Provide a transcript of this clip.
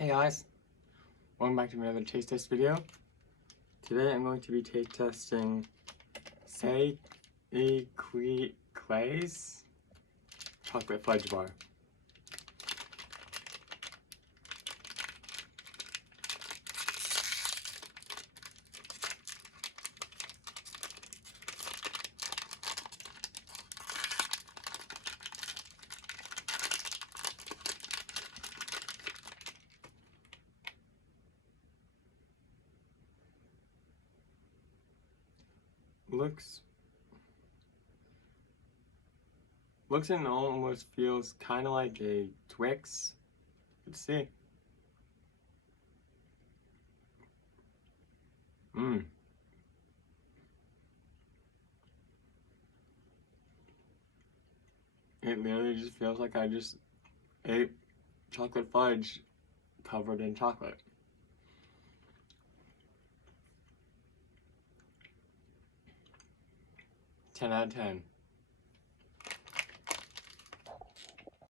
Hey guys, welcome back to another taste test video. Today I'm going to be taste testing SAYKLEYS chocolate fudge bar. Looks and almost feels kind of like a Twix. Let's see. It literally just feels like I just ate chocolate fudge covered in chocolate. 10 out of 10.